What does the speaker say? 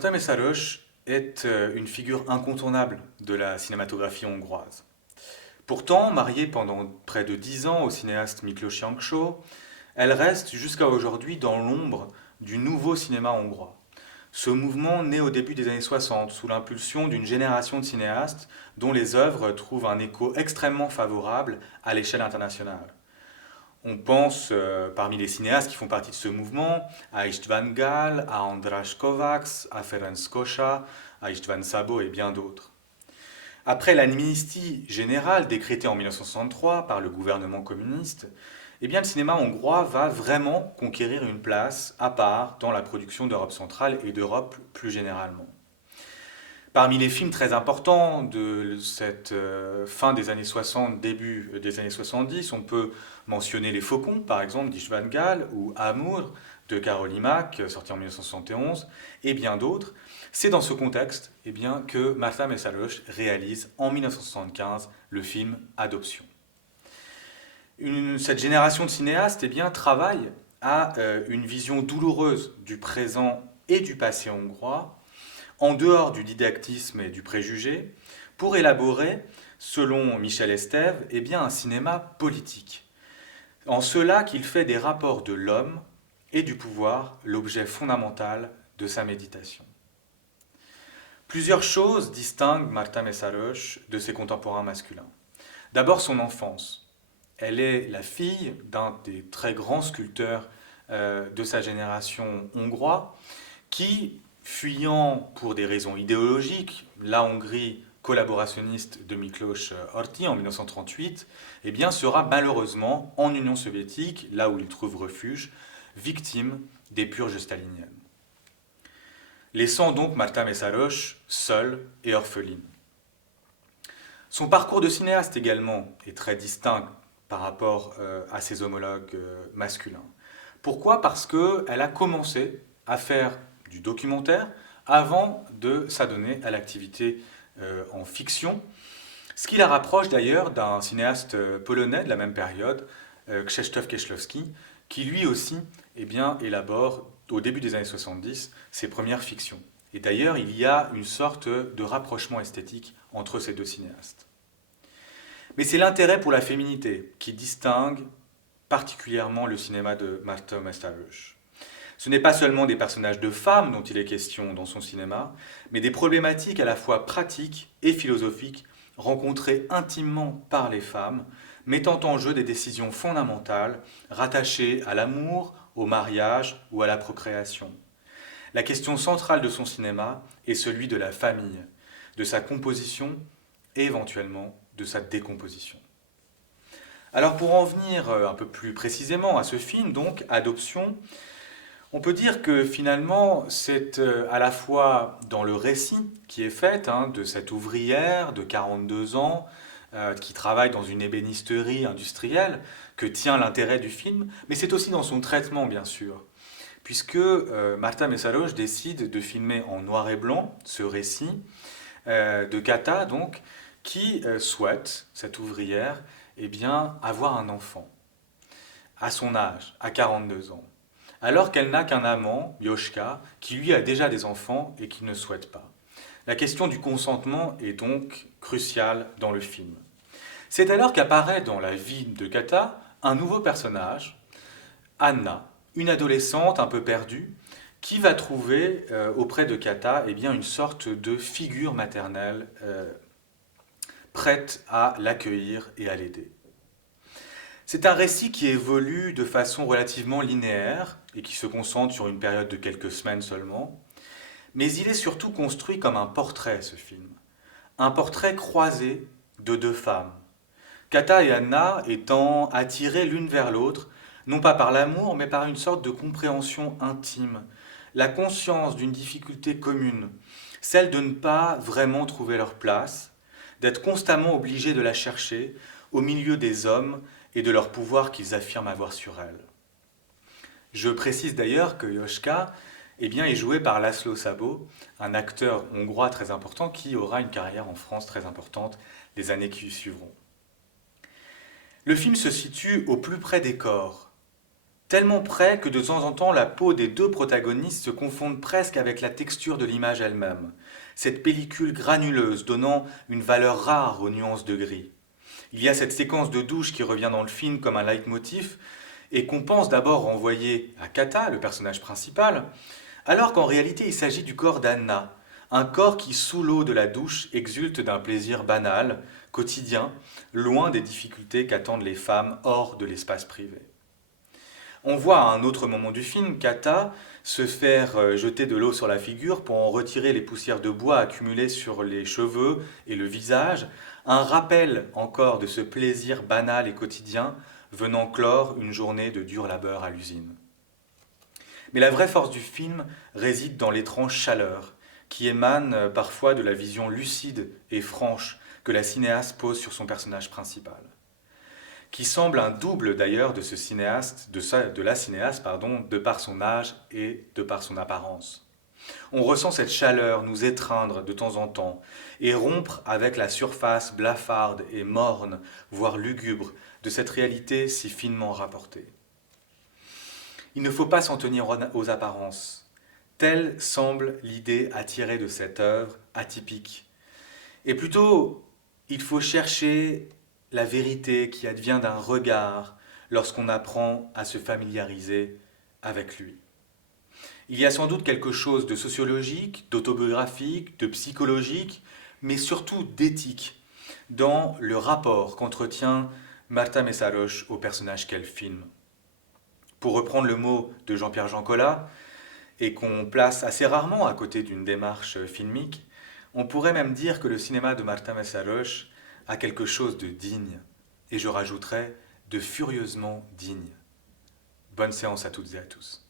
Marta Mészáros est une figure incontournable de la cinématographie hongroise. Pourtant, mariée pendant près de 10 ans au cinéaste Miklós Jancsó, elle reste jusqu'à aujourd'hui dans l'ombre du nouveau cinéma hongrois. Ce mouvement naît au début des années 60 sous l'impulsion d'une génération de cinéastes dont les œuvres trouvent un écho extrêmement favorable à l'échelle internationale. On pense, parmi les cinéastes qui font partie de ce mouvement, à István Gál, à András Kovács, à Ferenc Kósa, à István Szabó et bien d'autres. Après l'amnistie générale décrétée en 1963 par le gouvernement communiste, eh bien, le cinéma hongrois va vraiment conquérir une place à part dans la production d'Europe centrale et d'Europe plus généralement. Parmi les films très importants de cette fin des années 60, début des années 70, on peut mentionner Les Faucons, par exemple, d'István Gál, ou Amour, de Karol Imak, sorti en 1971, et bien d'autres. C'est dans ce contexte eh bien, que Marta Mészáros réalise en 1975 le film Adoption. Cette génération de cinéastes eh bien, travaille à une vision douloureuse du présent et du passé hongrois, en dehors du didactisme et du préjugé, pour élaborer, selon Michel Estève, eh bien, un cinéma politique. En cela qu'il fait des rapports de l'homme et du pouvoir l'objet fondamental de sa méditation. Plusieurs choses distinguent Marta Mészáros de ses contemporains masculins. D'abord son enfance. Elle est la fille d'un des très grands sculpteurs de sa génération hongrois qui, fuyant pour des raisons idéologiques la Hongrie collaborationniste de Miklós Horthy en 1938, eh bien, sera malheureusement en Union soviétique, là où il trouve refuge, victime des purges staliniennes. Laissant donc Marta Mészáros seule et orpheline. Son parcours de cinéaste également est très distinct par rapport à ses homologues masculins. Pourquoi ? Parce qu'elle a commencé à faire du documentaire avant de s'adonner à l'activité en fiction, ce qui la rapproche d'ailleurs d'un cinéaste polonais de la même période, Krzysztof Kieślowski, qui lui aussi eh bien, élabore au début des années 70 ses premières fictions. Et d'ailleurs, il y a une sorte de rapprochement esthétique entre ces deux cinéastes. Mais c'est l'intérêt pour la féminité qui distingue particulièrement le cinéma de Marta Mészáros. Ce n'est pas seulement des personnages de femmes dont il est question dans son cinéma, mais des problématiques à la fois pratiques et philosophiques rencontrées intimement par les femmes, mettant en jeu des décisions fondamentales rattachées à l'amour, au mariage ou à la procréation. La question centrale de son cinéma est celui de la famille, de sa composition et éventuellement de sa décomposition. Alors pour en venir un peu plus précisément à ce film, donc, Adoption, on peut dire que finalement c'est à la fois dans le récit qui est fait de cette ouvrière de 42 ans qui travaille dans une ébénisterie industrielle que tient l'intérêt du film, mais c'est aussi dans son traitement bien sûr, puisque Marta Mészáros décide de filmer en noir et blanc ce récit de Kata donc, qui souhaite, cette ouvrière, eh bien, avoir un enfant à son âge, à 42 ans, alors qu'elle n'a qu'un amant, Yoshka, qui lui a déjà des enfants et qui ne souhaite pas. La question du consentement est donc cruciale dans le film. C'est alors qu'apparaît dans la vie de Kata un nouveau personnage, Anna, une adolescente un peu perdue, qui va trouver auprès de Kata eh bien, une sorte de figure maternelle prête à l'accueillir et à l'aider. C'est un récit qui évolue de façon relativement linéaire et qui se concentre sur une période de quelques semaines seulement, mais il est surtout construit comme un portrait, ce film. Un portrait croisé de deux femmes. Kata et Anna étant attirées l'une vers l'autre, non pas par l'amour, mais par une sorte de compréhension intime, la conscience d'une difficulté commune, celle de ne pas vraiment trouver leur place, d'être constamment obligés de la chercher au milieu des hommes et de leur pouvoir qu'ils affirment avoir sur elle. Je précise d'ailleurs que Yoshka eh bien, est joué par László Szabó, un acteur hongrois très important qui aura une carrière en France très importante les années qui suivront. Le film se situe au plus près des corps, tellement près que de temps en temps la peau des deux protagonistes se confonde presque avec la texture de l'image elle-même, cette pellicule granuleuse donnant une valeur rare aux nuances de gris. Il y a cette séquence de douche qui revient dans le film comme un leitmotiv et qu'on pense d'abord renvoyer à Kata, le personnage principal, alors qu'en réalité il s'agit du corps d'Anna, un corps qui sous l'eau de la douche exulte d'un plaisir banal, quotidien, loin des difficultés qu'attendent les femmes hors de l'espace privé. On voit à un autre moment du film Kata se faire jeter de l'eau sur la figure pour en retirer les poussières de bois accumulées sur les cheveux et le visage, un rappel encore de ce plaisir banal et quotidien venant clore une journée de dur labeur à l'usine. Mais la vraie force du film réside dans l'étrange chaleur qui émane parfois de la vision lucide et franche que la cinéaste pose sur son personnage principal, qui semble un double d'ailleurs de ce cinéaste, de la cinéaste, pardon, de par son âge et de par son apparence. On ressent cette chaleur nous étreindre de temps en temps et rompre avec la surface blafarde et morne, voire lugubre, de cette réalité si finement rapportée. Il ne faut pas s'en tenir aux apparences. Telle semble l'idée à tirer de cette œuvre atypique. Et plutôt, il faut chercher la vérité qui advient d'un regard lorsqu'on apprend à se familiariser avec lui. Il y a sans doute quelque chose de sociologique, d'autobiographique, de psychologique, mais surtout d'éthique dans le rapport qu'entretient Marta Messaroche au personnage qu'elle filme. Pour reprendre le mot de Jean-Pierre Jancola, et qu'on place assez rarement à côté d'une démarche filmique, on pourrait même dire que le cinéma de Marta Messaroche a quelque chose de digne, et je rajouterais de furieusement digne. Bonne séance à toutes et à tous.